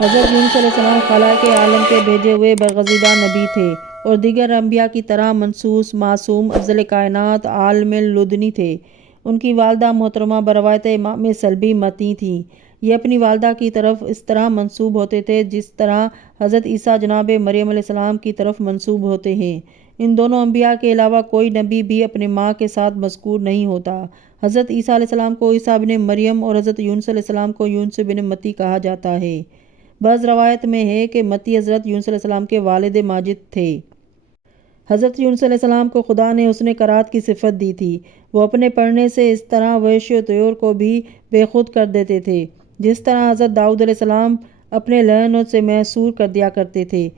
حضرت یونس علیہ السلام خالق عالم کے بھیجے ہوئے برگزیدہ نبی تھے اور دیگر انبیاء کی طرح منصوص، معصوم، افضل کائنات، عالم لدنی تھے۔ ان کی والدہ محترمہ بروایت امام سلبی متی تھیں۔ یہ اپنی والدہ کی طرف اس طرح منسوب ہوتے تھے جس طرح حضرت عیسیٰ جناب مریم علیہ السلام کی طرف منسوب ہوتے ہیں۔ ان دونوں انبیاء کے علاوہ کوئی نبی بھی اپنے ماں کے ساتھ مذکور نہیں ہوتا۔ حضرت عیسیٰ علیہ السلام کو عیسیٰ بن مریم اور حضرت یونس علیہ السلام کو یونس بن متی کہا جاتا ہے۔ بعض روایت میں ہے کہ متی حضرت یونس علیہ السلام کے والد ماجد تھے۔ حضرت یونس علیہ السلام کو خدا نے حسن قرات کی صفت دی تھی۔ وہ اپنے پڑھنے سے اس طرح وحش و طیور کو بھی بے خود کر دیتے تھے جس طرح حضرت داؤد علیہ السلام اپنے لہن سے محصور کر دیا کرتے تھے۔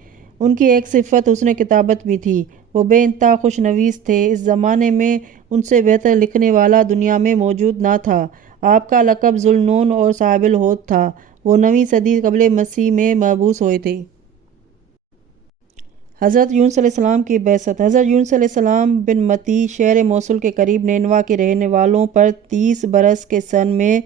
ان کی ایک صفت حسن کتابت بھی تھی۔ وہ بے انتہا خوش نویس تھے۔ اس زمانے میں ان سے بہتر لکھنے والا دنیا میں موجود نہ تھا۔ آپ کا لقب ذوالنون اور صاحب الحوت تھا۔ وہ 9ویں صدی قبل مسیح میں مبعوث ہوئے تھے۔ حضرت یونس علیہ السلام کی بعثت۔ حضرت یونس علیہ السلام بن متی شہر موصل کے قریب نینوا کے رہنے والوں پر 30 برس کے سن میں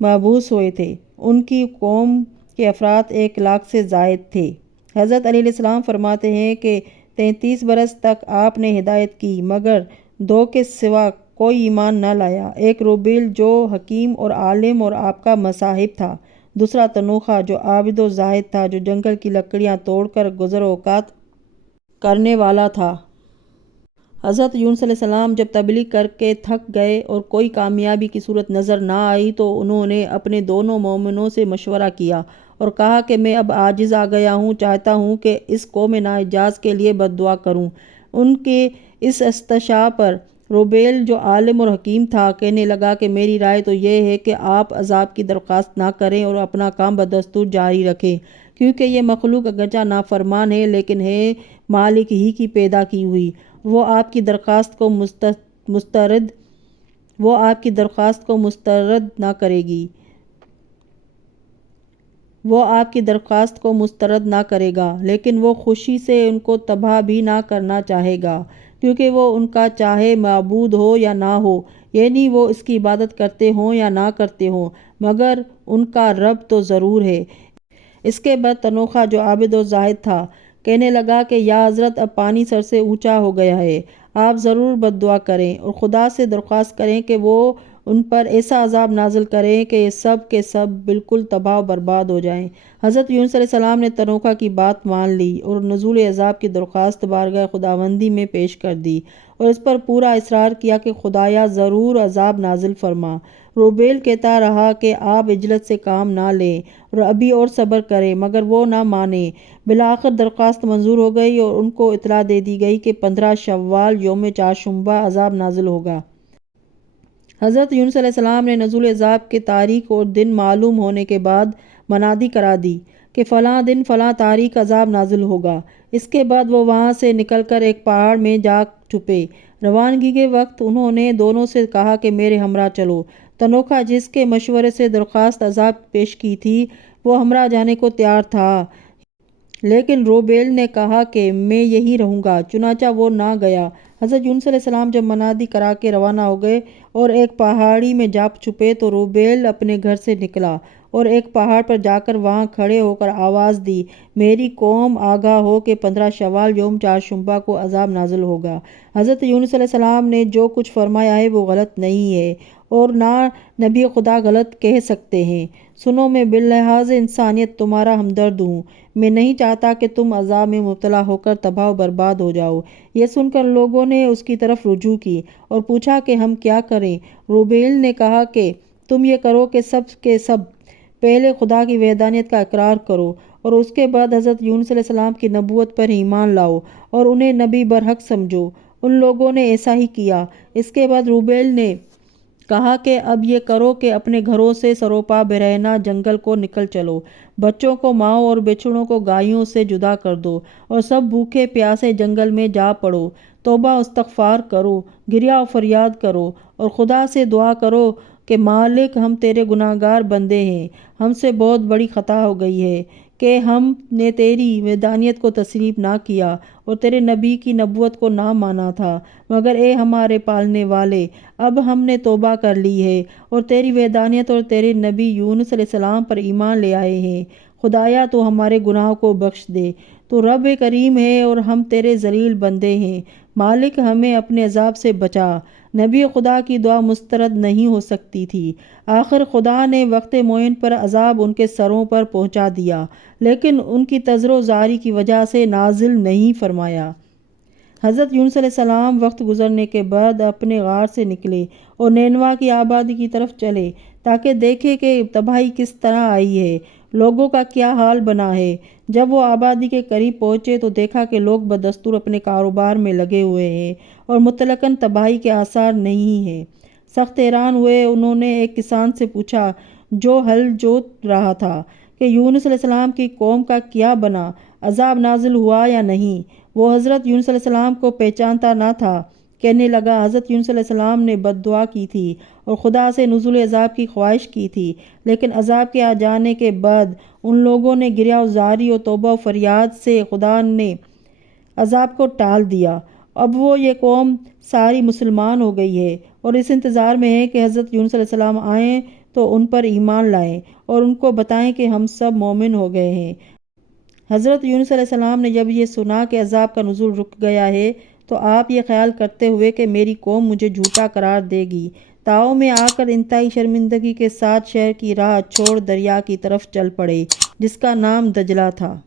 مبعوث ہوئے تھے۔ ان کی قوم کے افراد 1 لاکھ سے زائد تھے۔ حضرت علی علیہ السلام فرماتے ہیں کہ 33 برس تک آپ نے ہدایت کی مگر 2 کے سوا کوئی ایمان نہ لایا۔ ایک روبیل جو حکیم اور عالم اور آپ کا مصاحب تھا، دوسرا تنوخہ جو عابد و زاہد تھا، جو جنگل کی لکڑیاں توڑ کر گزر اوقات کرنے والا تھا۔ حضرت یونس علیہ السلام جب تبلیغ کر کے تھک گئے اور کوئی کامیابی کی صورت نظر نہ آئی تو انہوں نے اپنے دونوں مومنوں سے مشورہ کیا اور کہا کہ میں اب عاجز آ گیا ہوں، چاہتا ہوں کہ اس قوم ناجائز کے لیے بد دعا کروں۔ ان کے اس استشاء پر روبیل جو عالم اور حکیم تھا کہنے لگا کہ میری رائے تو یہ ہے کہ آپ عذاب کی درخواست نہ کریں اور اپنا کام بدستور جاری رکھیں، کیونکہ یہ مخلوق اگرچہ نافرمان ہے لیکن ہے مالک ہی کی پیدا کی ہوئی۔ وہ آپ کی درخواست کو مسترد نہ کرے گی۔ وہ آپ کی درخواست کو مسترد نہ کرے گا لیکن وہ خوشی سے ان کو تباہ بھی نہ کرنا چاہے گا، کیونکہ وہ ان کا چاہے معبود ہو یا نہ ہو، یعنی وہ اس کی عبادت کرتے ہوں یا نہ کرتے ہوں، مگر ان کا رب تو ضرور ہے۔ اس کے بعد تنوخہ جو عابد و زاہد تھا کہنے لگا کہ یا حضرت اب پانی سر سے اونچا ہو گیا ہے، آپ ضرور بد دعا کریں اور خدا سے درخواست کریں کہ وہ ان پر ایسا عذاب نازل کریں کہ یہ سب کے سب بالکل تباہ و برباد ہو جائیں۔ حضرت یونس علیہ السلام نے تنوخہ کی بات مان لی اور نزول عذاب کی درخواست بارگاہ خداوندی میں پیش کر دی اور اس پر پورا اصرار کیا کہ خدایا ضرور عذاب نازل فرما۔ روبیل کہتا رہا کہ آپ عجلت سے کام نہ لیں اور ابھی اور صبر کریں، مگر وہ نہ مانے۔ بالآخر درخواست منظور ہو گئی اور ان کو اطلاع دے دی گئی کہ 15 شوال یوم چہارشنبہ عذاب نازل ہوگا۔ حضرت یونس علیہ السلام نے نزول عذاب کے تاریخ اور دن معلوم ہونے کے بعد منادی کرا دی کہ فلاں دن فلاں تاریخ عذاب نازل ہوگا۔ اس کے بعد وہ وہاں سے نکل کر ایک پہاڑ میں جا چھپے۔ روانگی کے وقت انہوں نے دونوں سے کہا کہ میرے ہمراہ چلو۔ تنوخہ جس کے مشورے سے درخواست عذاب پیش کی تھی وہ ہمراہ جانے کو تیار تھا، لیکن روبیل نے کہا کہ میں یہیں رہوں گا، چنانچہ وہ نہ گیا۔ حضرت یونس علیہ السلام جب منادی کرا کے روانہ ہو گئے اور ایک پہاڑی میں جا چھپے تو روبیل اپنے گھر سے نکلا اور ایک پہاڑ پر جا کر وہاں کھڑے ہو کر آواز دی، میری قوم آگاہ ہو کہ 15 شوال یوم چہارشنبہ کو عذاب نازل ہوگا۔ حضرت یونس علیہ السلام نے جو کچھ فرمایا ہے وہ غلط نہیں ہے اور نہ نبی خدا غلط کہہ سکتے ہیں۔ سنو، میں باللحاظ انسانیت تمہارا ہمدرد ہوں، میں نہیں چاہتا کہ تم عذاب میں مبتلا ہو کر تباہ و برباد ہو جاؤ۔ یہ سن کر لوگوں نے اس کی طرف رجوع کی اور پوچھا کہ ہم کیا کریں؟ روبیل نے کہا کہ تم یہ کرو کہ سب کے سب پہلے خدا کی وحدانیت کا اقرار کرو اور اس کے بعد حضرت یونس علیہ السلام کی نبوت پر ایمان لاؤ اور انہیں نبی برحق سمجھو۔ ان لوگوں نے ایسا ہی کیا۔ اس کے بعد روبیل نے کہا کہ اب یہ کرو کہ اپنے گھروں سے سروپا برہنہ جنگل کو نکل چلو، بچوں کو ماؤں اور بچڑوں کو گایوں سے جدا کر دو اور سب بھوکے پیاسے جنگل میں جا پڑو، توبہ و استغفار کرو، گریہ و فریاد کرو اور خدا سے دعا کرو کہ مالک ہم تیرے گناہگار بندے ہیں، ہم سے بہت بڑی خطا ہو گئی ہے کہ ہم نے تیری وحدانیت کو تسلیم نہ کیا اور تیرے نبی کی نبوت کو نہ مانا تھا، مگر اے ہمارے پالنے والے، اب ہم نے توبہ کر لی ہے اور تیری وحدانیت اور تیرے نبی یونس علیہ السلام پر ایمان لے آئے ہیں۔ خدایا تو ہمارے گناہوں کو بخش دے، تو رب کریم ہے اور ہم تیرے ذلیل بندے ہیں۔ مالک ہمیں اپنے عذاب سے بچا۔ نبی خدا کی دعا مسترد نہیں ہو سکتی تھی۔ آخر خدا نے وقت معین پر عذاب ان کے سروں پر پہنچا دیا، لیکن ان کی تذر و زاری کی وجہ سے نازل نہیں فرمایا۔ حضرت یونس علیہ السلام وقت گزرنے کے بعد اپنے غار سے نکلے اور نینوا کی آبادی کی طرف چلے تاکہ دیکھے کہ تباہی کس طرح آئی ہے، لوگوں کا کیا حال بنا ہے۔ جب وہ آبادی کے قریب پہنچے تو دیکھا کہ لوگ بدستور اپنے کاروبار میں لگے ہوئے ہیں اور مطلقاً تباہی کے آثار نہیں ہیں۔ سخت حیران ہوئے انہوں نے ایک کسان سے پوچھا جو ہل جوت رہا تھا کہ یونس علیہ السلام کی قوم کا کیا بنا، عذاب نازل ہوا یا نہیں؟ وہ حضرت یونس علیہ السلام کو پہچانتا نہ تھا۔ کہنے لگا، حضرت یونس علیہ السلام نے بد دعا کی تھی اور خدا سے نزول عذاب کی خواہش کی تھی، لیکن عذاب کے آ جانے کے بعد ان لوگوں نے گریہ زاری اور توبہ و فریاد سے خدا نے عذاب کو ٹال دیا۔ اب وہ یہ قوم ساری مسلمان ہو گئی ہے اور اس انتظار میں ہے کہ حضرت یونس علیہ السلام آئیں تو ان پر ایمان لائیں اور ان کو بتائیں کہ ہم سب مومن ہو گئے ہیں۔ حضرت یونس علیہ السلام نے جب یہ سنا کہ عذاب کا نزول رک گیا ہے تو آپ یہ خیال کرتے ہوئے کہ میری قوم مجھے جھوٹا قرار دے گی، تاؤ میں آ کر انتہائی شرمندگی کے ساتھ شہر کی راہ چھوڑ دریا کی طرف چل پڑے جس کا نام دجلہ تھا۔